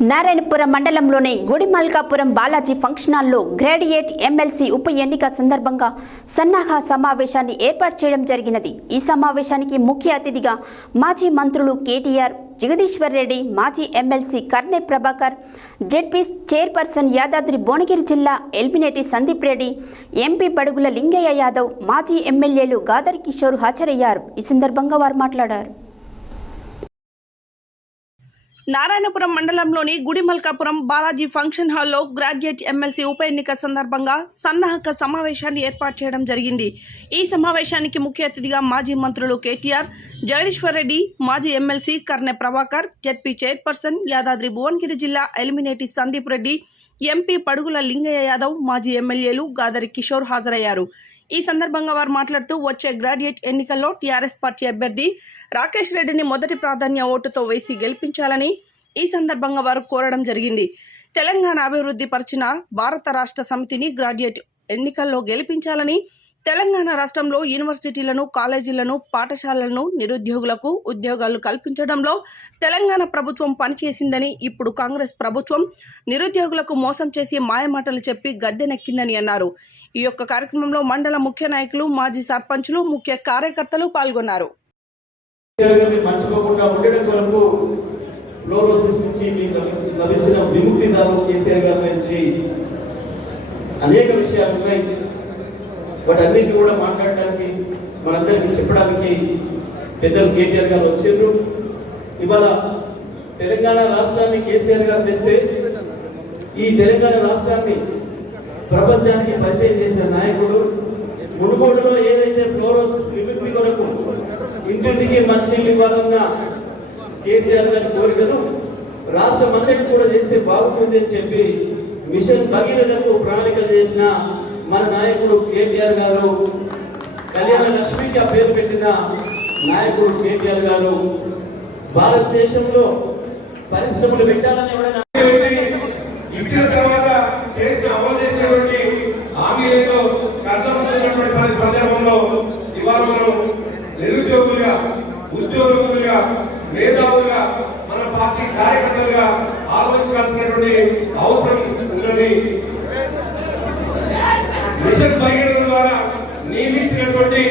నారాయణపురం మండలంలోని గుడిమల్కాపురం బాలాజీ ఫంక్షన్ హాల్లో graduate MLC ఉప ఎన్నిక సందర్భంగా సన్నాహ సమావేశాన్ని ఏర్పాటు చేయడం జరిగినది। ఈ సమావేశానికి ముఖ్య అతిథిగా మాజీ మంత్రులు కేటీఆర్, జగదీశ్వర్ రెడ్డి, మాజీ MLC Karne Prabhakar, ZP chairperson Yadadri Bhuvanagiri జిల్లా ఎల్మినేటి సందీప్ రెడ్డి, ఎంపీ బడుగుల లింగయ్య యాదవ్, మాజీ ఎమ్మెల్యేలు గాదరి కిషోర్ హాజరయ్యారు। ఈ సందర్భంగా వారు మాట్లాడారు। నారాయణపురం మండలంలోని గుడిమల్కాపురం బాలాజీ ఫంక్షన్ హాల్లో గ్రాడ్యుయేట్ ఎమ్మెల్సీ ఉప ఎన్నిక సందర్భంగా సన్నాహక సమావేశాన్ని ఏర్పాటు చేయడం జరిగింది। ఈ సమావేశానికి ముఖ్య అతిథిగా మాజీ మంత్రులు కేటీఆర్, జగదీశ్వర్ రెడ్డి, మాజీ MLC Karne Prabhakar, ZP chairperson Yadadri Bhuvanagiri జిల్లా ఎలిమినేటి సందీప్ రెడ్డి, ఎంపీ పడుగుల లింగయ్య యాదవ్, మాజీ ఎమ్మెల్యేలు గాదరి కిషోర్ హాజరయ్యారు। ఈ సందర్భంగా వారు మాట్లాడుతూ వచ్చే గ్రాడ్యుయేట్ ఎన్నికల్లో టీఆర్ఎస్ పార్టీ అభ్యర్థి రాకేష్ రెడ్డిని మొదటి ప్రాధాన్య ఓటుతో వేసి గెలిపించాలని ఈ సందర్భంగా వారు కోరడం జరిగింది। తెలంగాణ అభివృద్ధి పరిచిన భారత రాష్ట్ర సమితిని గ్రాడ్యుయేట్ ఎన్నికల్లో గెలిపించాలని, తెలంగాణ రాష్ట్రంలో యూనివర్సిటీలను, కాలేజీలను, పాఠశాలలను నిరుద్యోగులకు ఉద్యోగాలు కల్పించడంలో తెలంగాణ ప్రభుత్వం పనిచేసిందని, ఇప్పుడు కాంగ్రెస్ ప్రభుత్వం నిరుద్యోగులకు మోసం చేసి మాయమాటలు చెప్పి గద్దెనెక్కిందని అన్నారు। ఈ యొక్క కార్యక్రమంలో మండల ముఖ్య నాయకులు, మాజీ సర్పంచులు, ముఖ్య కార్యకర్తలు పాల్గొన్నారు। అనేక విషయాలు ఉన్నాయి, వాటన్నిటిని కూడా మాట్లాడడానికి మనందరికీ చెప్పడానికి పెద్దలు కేటీఆర్ గారు వచ్చారు। ఇవాళ తెలంగాణ రాష్ట్రాన్ని కేసీఆర్ గారు తెస్తే ఈ తెలంగాణ రాష్ట్రాన్ని ప్రపంచానికి పరిచయం చేసిన నాయకుడు, మునుగోడులో ఏదైతే ఫ్లోరోసిస్ విముక్తి కొరకు ఇంటింటికి మంచినీళ్ళు ఇవ్వాలన్న కేసీఆర్ గారి కోరికను రాష్ట్రం అంతటి కూడా చేస్తే బాగుంటుంది అని చెప్పి మిషన్ భగీరథకు ప్రణాళిక చేసిన మన నాయకుడు కేటీఆర్ గారు, కళ్యాణ లక్ష్మికి పేరు పెట్టిన నాయకుడు కేటీఆర్ గారు, భారతదేశంలో పరిశ్రమలు పెట్టాలని ఎవరైనా ఇచ్చిన తర్వాత చేసిన అమలు చేసినటువంటి హామీలతో కర్తవ్యున్నటువంటి సందర్భంలో ఇవాళ మనం నిరుద్యోగులుగా, ఉద్యోగులుగా, మేధావులుగా, మన పార్టీ కార్యకర్తలుగా ఆలోచించాల్సినటువంటి అవసరం ఉన్నది। మిషన్ భగీరథ ద్వారా నియమించినటువంటి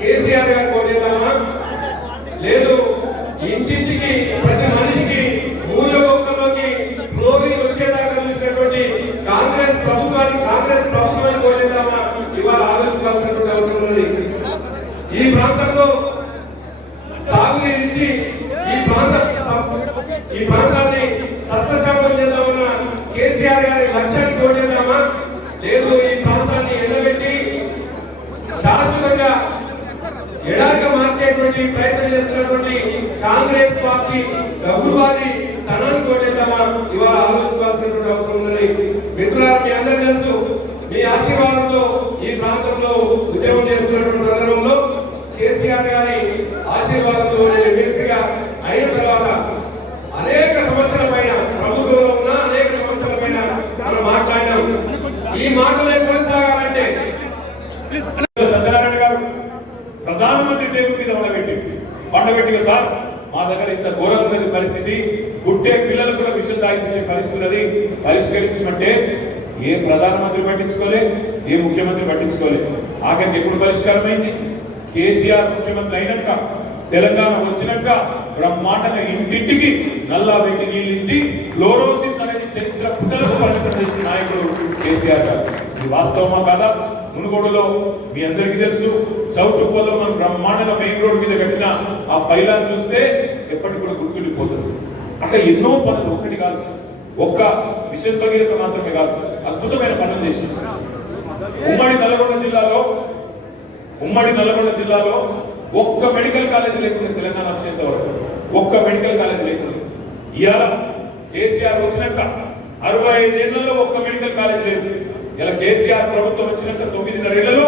కేసీఆర్ గారు కోరేద్దామా, లేదు ఇంటింటికి ప్రతి మనిషికి మూల మొక్కలోకి ఫ్లోరింగ్ వచ్చేదాకా చూసినటువంటి కాంగ్రెస్ ప్రభుత్వాన్ని కోరేద్దామా, ఇవాళ ఆలోచించాల్సినటువంటి అవసరం ఉన్నది। ఈ ప్రాంతంలో సాగునీరిచ్చి ఈ ప్రాంతాన్ని సస్యశ్యామలం చేద్దామన్న కేసీఆర్ గారి లక్ష్యాన్ని కోరేద్దామా, లేదు ఈ ప్రాంతాన్ని ఎండబెట్టి శాశ్వతంగా ఎడారిగా మార్చేటువంటి ప్రయత్నం చేస్తున్నటువంటి కాంగ్రెస్ పార్టీ దగులుబాది తనాన్ని కోటేద్దామా, ఇవాళ ఆలోచించాల్సినటువంటి అవసరం ఉన్నది। మిత్రులారా, మీ అందరూ తెలుసు, మీ ఆశీర్వాదంతో ఈ ప్రాంతంలో ఉద్యమం చేస్తున్నటువంటి సందర్భంలో కేసీఆర్ గారి ఆశీర్వాదంతో నేను ఎమ్మెల్సీగా అయిన తర్వాత అనేక సమస్యల పైన, ప్రభుత్వంలో ఉన్న అనేక సమస్యల పైన మనం మాట్లాడినాం। ఈ మాటలే కొనసాగాలంటే సత్యనారాయణ గారు ప్రధానమంత్రి టేబుల్ మీద పండబెట్టిగా సార్, మా దగ్గర ఇంత ఘోరమైన పరిస్థితి, పుట్టే పిల్లలు కూడా విషయం తాగించే పరిస్థితి ఉన్నది, పరిష్కరించమంటే ఏ ప్రధానమంత్రి పట్టించుకోలే, ఏ ముఖ్యమంత్రి పట్టించుకోలే। ఆఖరికి ఎప్పుడు పరిష్కారమైంది? కేసీఆర్ ముఖ్యమంత్రి అయినాక, తెలంగాణ వచ్చినాక బ్రహ్మాండంగా ఇంటింటికి నల్లా వెండి నీళ్ళు ఇచ్చి ఫ్లోరోసిస్ అనేది చరిత్ర పుట్టలకు పరిమితం చేసిన నాయకుడు కేసీఆర్ గారు। ఇది వాస్తవమా కాదా? మునుగోడులో మీ అందరికీ తెలుసు, సౌత్ ఉప్పల్లో మనం బ్రహ్మాండంగా మెయిన్ రోడ్ మీద కట్టిన ఆ పైలాన్ చూస్తే ఎప్పటికి కూడా గుర్తుండిపోతుంది। అట్లా ఎన్నో పనులు, ఒకటి కాదు, ఒక్క మిషన్ భగీరథ మాత్రమే కాదు, అద్భుతమైన పనులు చేసింది। ఉమ్మడి నల్గొండ జిల్లాలో ఒక్క మెడికల్ కాలేజ్ లేకుండా, తెలంగాణ వచ్చేంత వరకు ఒక్క మెడికల్ కాలేజ్ లేకుండా, ఇవాళ కేసీఆర్ వచ్చినాక 65 ఏళ్లలో ఒక్క మెడికల్ కాలేజ్ లేదు। ఇలా కేసీఆర్ ప్రభుత్వం వచ్చినాక 9.5 ఏళ్లలో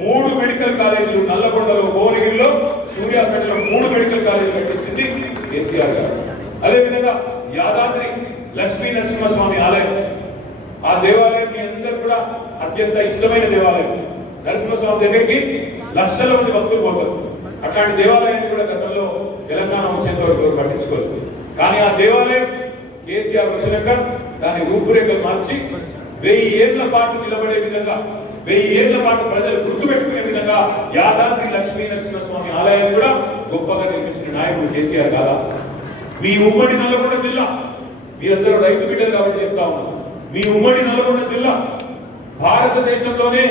3 మెడికల్ కాలేజీలు, నల్లగొండలో, భువనగిరిలో, సూర్యాపేటలో 3 మెడికల్ కాలేజీలు కట్టించింది కేసీఆర్ గారు। అదేవిధంగా యాదాద్రి లక్ష్మీ నరసింహస్వామి ఆలయం, ఆ దేవాలయం మీ అందరూ కూడా అత్యంత ఇష్టమైన దేవాలయం। నరసింహస్వామి దగ్గరికి లక్షల మంది భక్తులు పోతారు। అట్లాంటి దేవాలయాన్ని కూడా గతంలో తెలంగాణ వచ్చేంత వరకు పట్టించుకోవచ్చు, కానీ ఆ దేవాలయం కేసీఆర్ వచ్చినాక దాని రూపురేఖలు మార్చి 1000 ఏళ్ల పాటు నిలబడే విధంగా 1000 ఏళ్ల పాటు ప్రజలు గుర్తుపెట్టుకునే విధంగా యాదాద్రి లక్ష్మీ నరసింహస్వామి ఆలయం కూడా గొప్పగా నిర్మించిన నాయకుడు కేసీఆర్ కాదా? మీ ఉమ్మడి నల్గొండ జిల్లా, మీరందరూ రైతు బిడ్డలు కాబట్టి చెప్తా ఉన్నారు, మీ ఉమ్మడి నల్గొండ జిల్లా భారతదేశంలోనే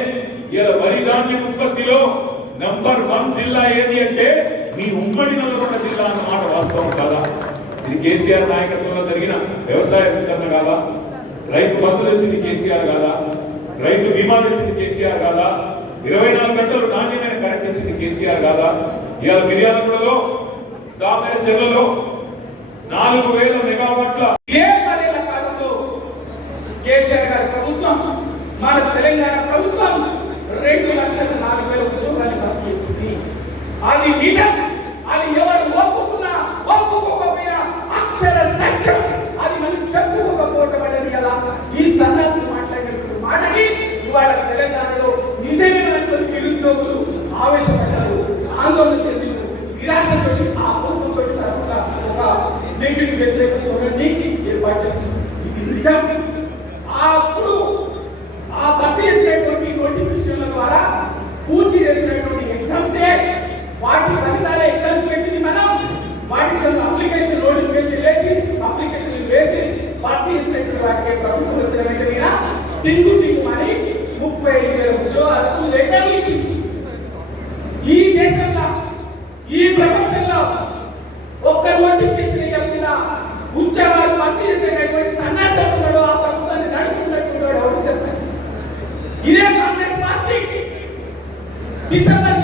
ఇలా వరి ధాన్యం ఉత్పత్తిలో నంబర్ 1 జిల్లా ఏది అంటే మీ ఉమ్మడి నల్గొండ జిల్లా అన్నమాట వాస్తవం కాదా? ఇది కేసీఆర్ నాయకత్వంలో జరిగిన వ్యవసాయ విస్తరణ కాదా? రైతు బంధు తెచ్చింది కేసీఆర్ కాదా? రైతు బీమా తెచ్చింది కేసీఆర్ కాదా? 24 గంటలు నాణ్యమైన కరెంట్ ఇచ్చింది కేసీఆర్ కాదా? ఇవాళ మిర్యాలగూడలో దామెర చెర్లలో 4000 మెగావాట్ల ఏ 10 ఏళ్ల కాలంలో కేసీఆర్ గారి ప్రభుత్వం, మన తెలంగాణ ప్రభుత్వం 2,04,000 ఉద్యోగాలు భర్తీ చేసింది. అది నిజం. అది ఎవరు ఒప్పుకున్నా ఒప్పుకోకపోయినా అక్షర సత్యం. అది మనం చెప్పుకోకపోవటం అనేది కదా ఈ సన్నాసులు మాట్లాడినటువంటి మాటకి ఇవాళ తెలంగాణలో నిజమైనటువంటి నిరుద్యోగులు ఆవేశపడ్డారు, ఆందోళన చెందిన నిరాశ చెంది ఆ ప్రభుత్వంతో ఒక నెగిటివ్ వ్యతిరేకతని ఏర్పాటు చేస్తుంది. ఇది నిజం. అప్పుడు ఆ భర్తీ చేసినటువంటి నోటిఫికేషన్ల ద్వారా పూర్తి చేసినటువంటి ఎగ్జామ్స్ వాటి ఫలితాల ఎగ్జామ్స్ పెట్టింది మనం. వాటికి అప్లికేషన్ నోటిఫికేషన్ వేసి అప్లికేషన్ వేసి భర్తీ చేసినటువంటి వాటికి ప్రభుత్వం వచ్చిన వెంటనే టింగు అని 35,000 ఉద్యోగాలకు లెటర్లు ఇచ్చింది. ఈ దేశంలో ఈ ప్రపంచంలో ఒక్క నోటిఫికేషన్ చెప్తున్నా ఉద్యోగాలు భర్తీ చేసేటటువంటి సన్నాసంలో ఆ ప్రభుత్వాన్ని నడుపుతున్నటువంటి ఎవరు చెప్తారు? ఇదే కాంగ్రెస్ పార్టీ డిసెంబర్